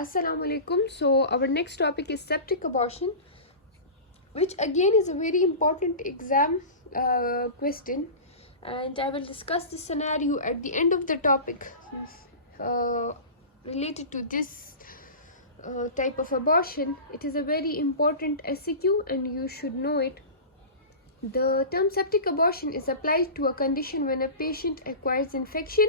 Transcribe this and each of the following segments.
Assalamu alaikum. So our next topic is septic abortion, which again is a very important exam question, and I will discuss the scenario at the end of the topic uh, related to this type of abortion. It is a very important SCQ and you should know it. The term septic abortion is applied to a condition when a patient acquires infection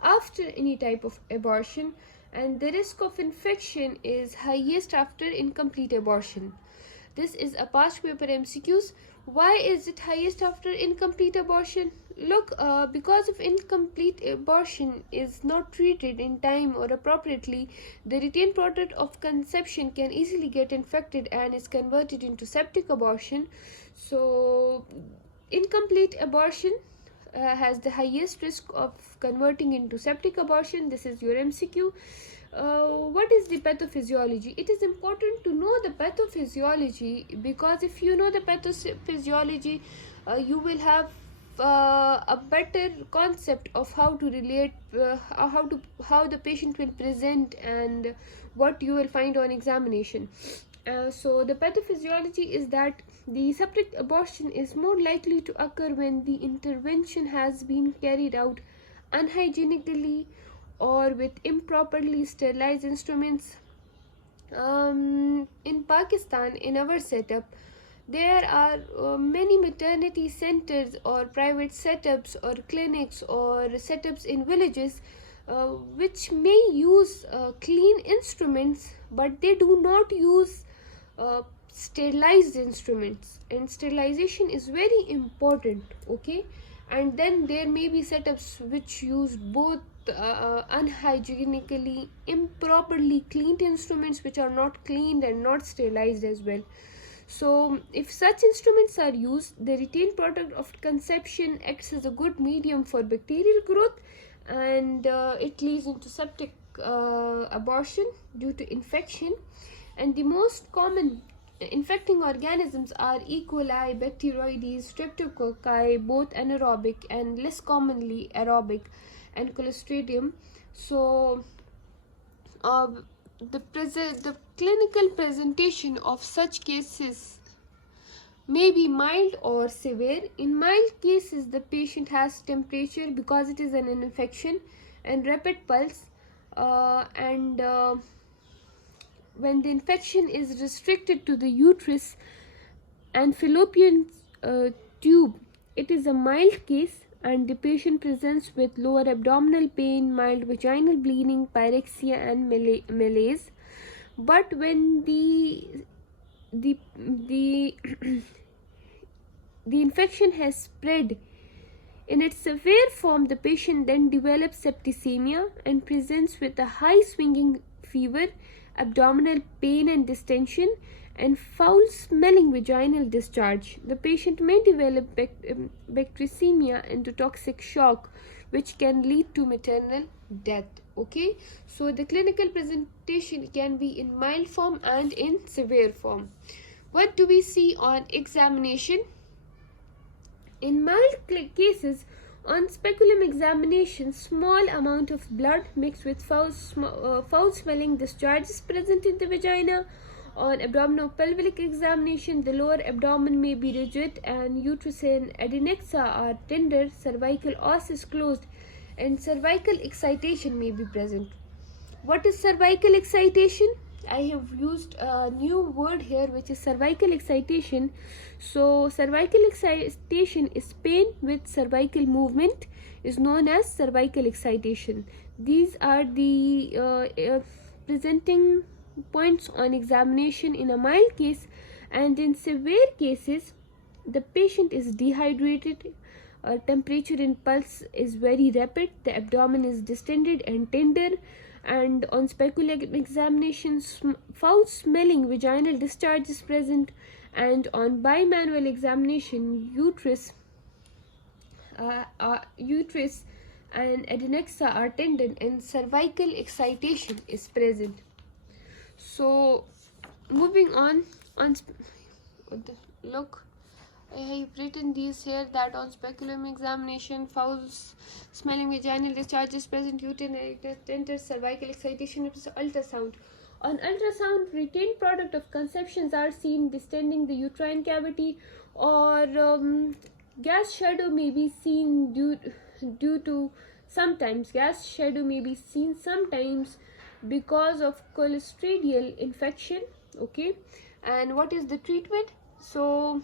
after any type of abortion, and the risk of infection is highest after incomplete abortion. This is a past paper MCQs. Why is it highest after incomplete abortion? Look, because of incomplete abortion is not treated in time or appropriately, the retained product of conception can easily get infected and is converted into septic abortion. So, incomplete abortion has the highest risk of converting into septic abortion. This is your MCQ. What is the pathophysiology? It is important to know the pathophysiology, because if you know the pathophysiology, you will have a better concept of how to relate, how the patient will present, and what you will find on examination. So the pathophysiology is that the septic abortion is more likely to occur when the intervention has been carried out unhygienically or with improperly sterilized instruments. In Pakistan, in our setup, there are many maternity centers or private setups or clinics or setups in villages which may use clean instruments, but they do not use sterilized instruments, and sterilization is very important. Okay, and then there may be setups which use both unhygienically, improperly cleaned instruments which are not cleaned and not sterilized as well. So if such instruments are used, the retained product of conception acts as a good medium for bacterial growth, and it leads into septic abortion due to infection. And the most common infecting organisms are E. coli, Bacteroides, Streptococci, both anaerobic and less commonly aerobic, and Clostridium. So the clinical presentation of such cases may be mild or severe. In mild cases, the patient has temperature because it is an infection and rapid pulse, and when the infection is restricted to the uterus and fallopian tube, it is a mild case, and the patient presents with lower abdominal pain, mild vaginal bleeding, pyrexia, and malaise. But when the the infection has spread in its severe form, the patient then develops septicemia and presents with a high swinging fever, abdominal pain and distension, and foul-smelling vaginal discharge. The patient may develop bacteremia and toxic shock, which can lead to maternal death. Okay, so the clinical presentation can be in mild form and in severe form. What do we see on examination? In mild cases, on speculum examination, small amount of blood mixed with foul-smelling discharge is present in the vagina. On abdominopelvic examination, the lower abdomen may be rigid and uterus and adnexa are tender, cervical os is closed, and cervical excitation may be present. What is cervical excitation? I have used a new word here, which is cervical excitation. So cervical excitation is pain with cervical movement, is known as cervical excitation. These are the presenting points on examination in a mild case. And in severe cases, the patient is dehydrated, temperature and pulse is very rapid, the abdomen is distended and tender, and on speculum examination, foul smelling vaginal discharge is present, and on bimanual examination, uterus and adnexa are tender and cervical excitation is present. So moving on look, I have written these here, that on speculum examination, foul smelling vaginal discharges present, uterine tender, cervical excitation, ultrasound. On ultrasound, retained product of conceptions are seen distending the uterine cavity, or gas shadow may be seen due to sometimes gas shadow may be seen sometimes because of clostridial infection. Okay, and what is the treatment? So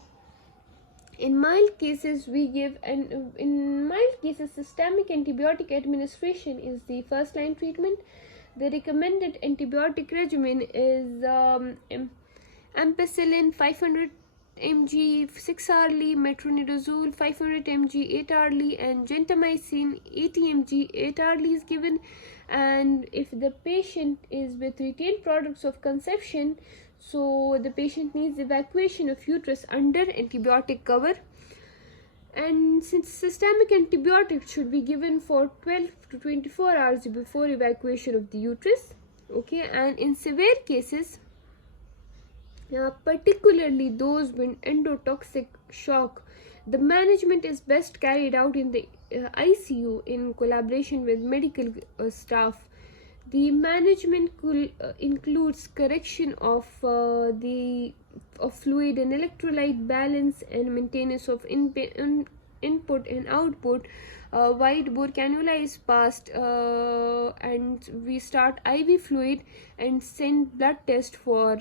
in mild cases, systemic antibiotic administration is the first line treatment. The recommended antibiotic regimen is ampicillin 500 mg 6 hourly, metronidazole 500 mg 8 hourly, and gentamicin 80 mg 8 hourly is given. And if the patient is with retained products of conception, so the patient needs evacuation of uterus under antibiotic cover. And since systemic antibiotics should be given for 12 to 24 hours before evacuation of the uterus. Okay, and in severe cases, particularly those with endotoxic shock, the management is best carried out in the ICU in collaboration with medical staff. The management includes correction of fluid and electrolyte balance and maintenance of input and output. Wide bore cannula is passed, and we start IV fluid and send blood test for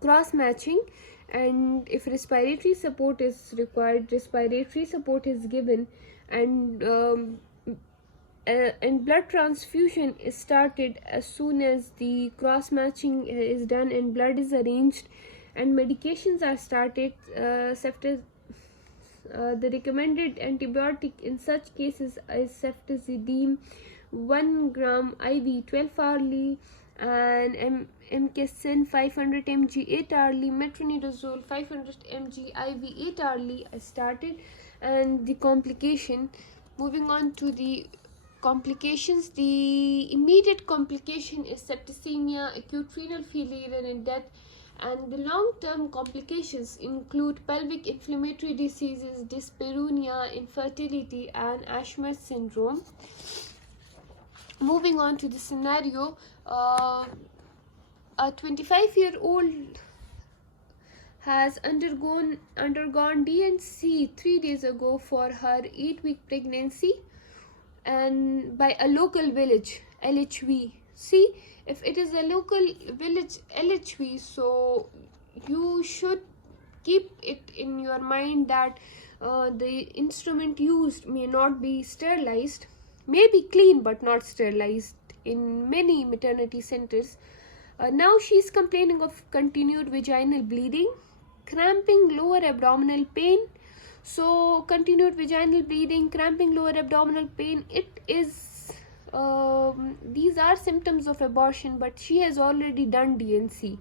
cross matching. And if respiratory support is required, respiratory support is given, and blood transfusion is started as soon as the cross matching is done and blood is arranged, and medications are started. The recommended antibiotic in such cases is ceftazidime 1 gram IV 12 hourly, and Mkessin 500 mg 8 hourly, metronidazole 500 mg IV 8 hourly is started. And the complication, moving on to the complications, the immediate complication is septicemia, acute renal failure, and death. And the long-term complications include pelvic inflammatory diseases, dyspareunia, infertility, and Ashworth syndrome. Moving on to the scenario, a 25-year-old has undergone D&C 3 days ago for her 8-week pregnancy, and by a local village LHV. See, if it is a local village LHV, so you should keep it in your mind that the instrument used may not be sterilized, may be clean but not sterilized in many maternity centers. Now she is complaining of continued vaginal bleeding, cramping, lower abdominal pain. So continued vaginal bleeding, cramping, lower abdominal pain, these are symptoms of abortion, but she has already done D&C.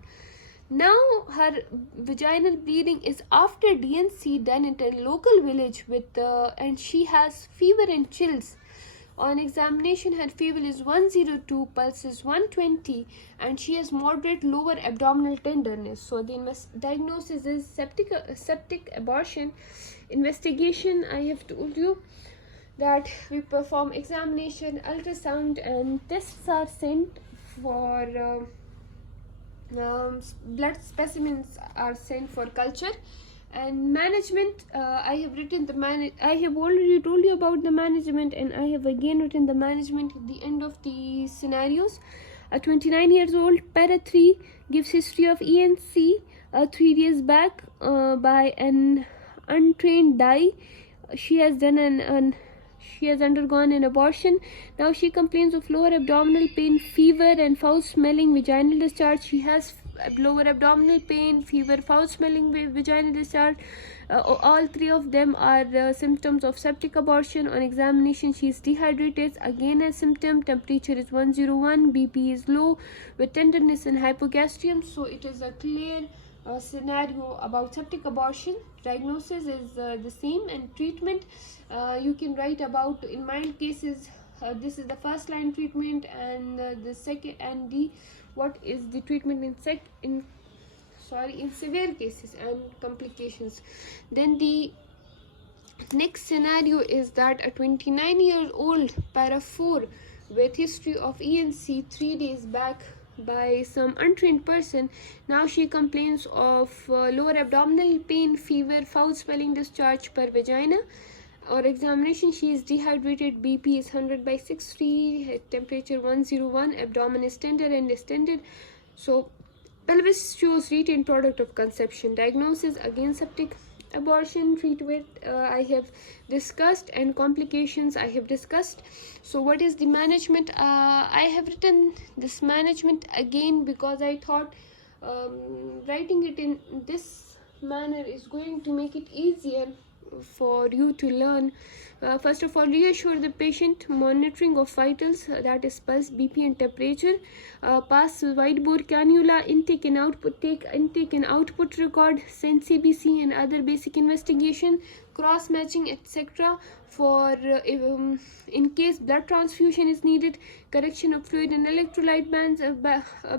Now her vaginal bleeding is after D&C done at a local village and she has fever and chills. On examination, her fever is 102, pulse is 120, and she has moderate lower abdominal tenderness. So the diagnosis is septic abortion. Investigation, I have told you that we perform examination, ultrasound, and tests are sent for blood specimens are sent for culture. And management, I have written I have already told you about the management, and I have again written the management at the end of the scenarios. A 29 years old para 3 gives history of ENC 3 days back by an untrained dye. She has undergone an abortion. Now she complains of lower abdominal pain, fever, and foul smelling vaginal discharge. She has lower abdominal pain, fever, foul smelling vaginal discharge. All three of them are symptoms of septic abortion. On examination, she is dehydrated, again a symptom. Temperature is 101, BP is low with tenderness and hypogastrium. So it is a clear scenario about septic abortion. Diagnosis is the same, and treatment you can write about in mild cases. This is the first line treatment, and the second, and what is the treatment in in severe cases and complications. Then the next scenario is that a 29-year-old para 4 with history of ENC 3 days back by some untrained person. Now she complains of lower abdominal pain, fever, foul smelling discharge per vagina. Or examination, she is dehydrated, BP is 100 by 63, temperature 101, abdomen is tender and distended. So pelvis shows retained product of conception. Diagnosis, again septic. Abortion, treatment I have discussed, and complications I have discussed. So what is the management? I have written this management again because I thought writing it in this manner is going to make it easier for you to learn. First of all, reassure the patient, monitoring of vitals, that is pulse, BP and temperature. Pass wide bore cannula, intake and output, take intake and output record, send CBC and other basic investigation, cross matching, etc. For in case blood transfusion is needed, correction of fluid and electrolyte bands,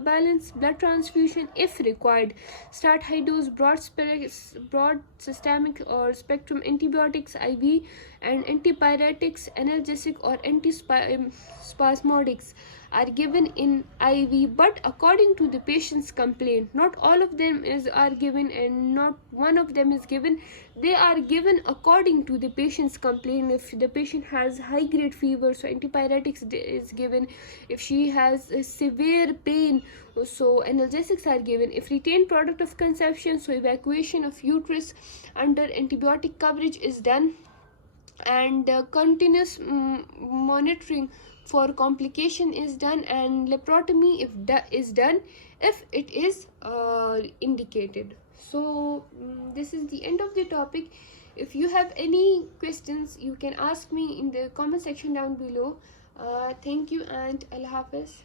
balance blood transfusion if required. Start high dose broad systemic or spectrum antibiotics IV, and antipyretics, analgesic or antispasmodics are given in IV, but according to the patient's complaint. Not all of them are given and not one of them is given. They are given according to the patient's complaint. If the patient has high grade fever, so antipyretics is given. If she has severe pain, so analgesics are given. If retained product of conception, so evacuation of uterus under antibiotic coverage is done, and continuous monitoring for complication is done, and laparotomy is done if it is indicated. So this is the end of the topic. If you have any questions, you can ask me in the comment section down below. Thank you and Allah Hafiz.